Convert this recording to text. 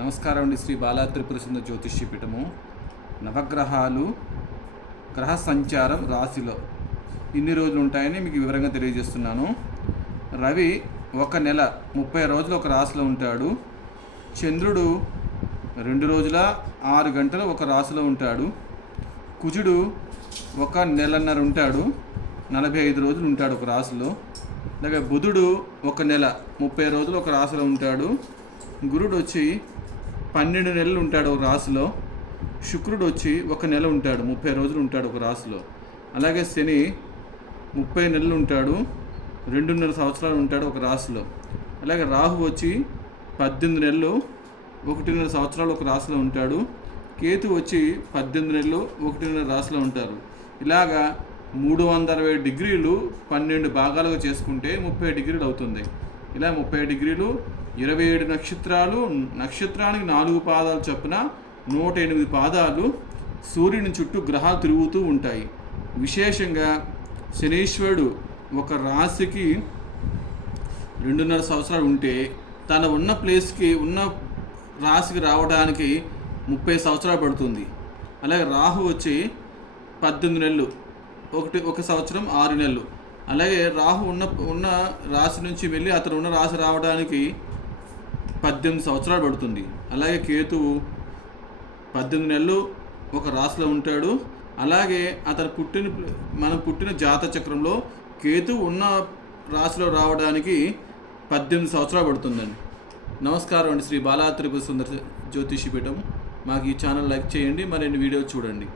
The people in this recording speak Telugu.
నమస్కారం అండి శ్రీ బాలా త్రిపుర సుందర జ్యోతిష్య పీఠము. నవగ్రహాలు గ్రహ సంచారం రాశిలో ఇన్ని రోజులు ఉంటాయని మీకు వివరంగా తెలియజేస్తున్నాను. రవి ఒక నెల ముప్పై రోజులు ఒక రాశిలో ఉంటాడు. చంద్రుడు రెండు రోజుల ఆరు గంటలు ఒక రాశిలో ఉంటాడు. కుజుడు ఒక నెలన్నర ఉంటాడు. నలభై ఐదు రోజులు ఉంటాడు ఒక రాశిలో. అలాగే బుధుడు ఒక నెల ముప్పై రోజులు ఒక రాశిలో ఉంటాడు. గురుడు వచ్చి పన్నెండు నెలలు ఉంటాడు ఒక రాశిలో. శుక్రుడు వచ్చి ఒక నెల ఉంటాడు ముప్పై రోజులు ఉంటాడు ఒక రాశిలో. అలాగే శని ముప్పై నెలలు ఉంటాడు రెండున్నర సంవత్సరాలు ఉంటాడు ఒక రాశిలో. అలాగే రాహు వచ్చి పద్దెనిమిది నెలలు ఒకటిన్నర సంవత్సరాలు ఒక రాశిలో ఉంటాడు. కేతు వచ్చి పద్దెనిమిది నెలలు ఒకటిన్నర రాశిలో ఉంటారు. ఇలాగా మూడు వందల అరవై డిగ్రీలు పన్నెండు భాగాలుగా చేసుకుంటే ముప్పై డిగ్రీలు అవుతుంది. ఇలా ముప్పై డిగ్రీలు ఇరవై ఏడు నక్షత్రాలు నక్షత్రానికి నాలుగు పాదాలు చొప్పున నూట ఎనిమిది పాదాలు సూర్యుని చుట్టూ గ్రహాలు తిరుగుతూ ఉంటాయి. విశేషంగా శనీశ్వరుడు ఒక రాశికి రెండున్నర సంవత్సరాలు ఉంటే తన ఉన్న ప్లేస్కి ఉన్న రాశికి రావడానికి ముప్పై సంవత్సరాలు పడుతుంది. అలాగే రాహు వచ్చి పద్దెనిమిది నెలలు ఒకటి ఒక సంవత్సరం ఆరు నెలలు. అలాగే రాహు ఉన్న ఉన్న రాశి నుంచి వెళ్ళి అతను ఉన్న రాశి రావడానికి పద్దెనిమిది సంవత్సరాలు పడుతుంది. అలాగే కేతువు పద్దెనిమిది నెలలు ఒక రాశిలో ఉంటాడు. అలాగే అతను పుట్టిన మనం పుట్టిన జాత చక్రంలో కేతు ఉన్న రాశిలో రావడానికి పద్దెనిమిది సంవత్సరాలు పడుతుందండి. నమస్కారం అండి. శ్రీ బాలా త్రిపుర సుందర జ్యోతిషి పీఠం. మాకు ఈ ఛానల్ లైక్ చేయండి. మరిన్ని వీడియోస్ చూడండి.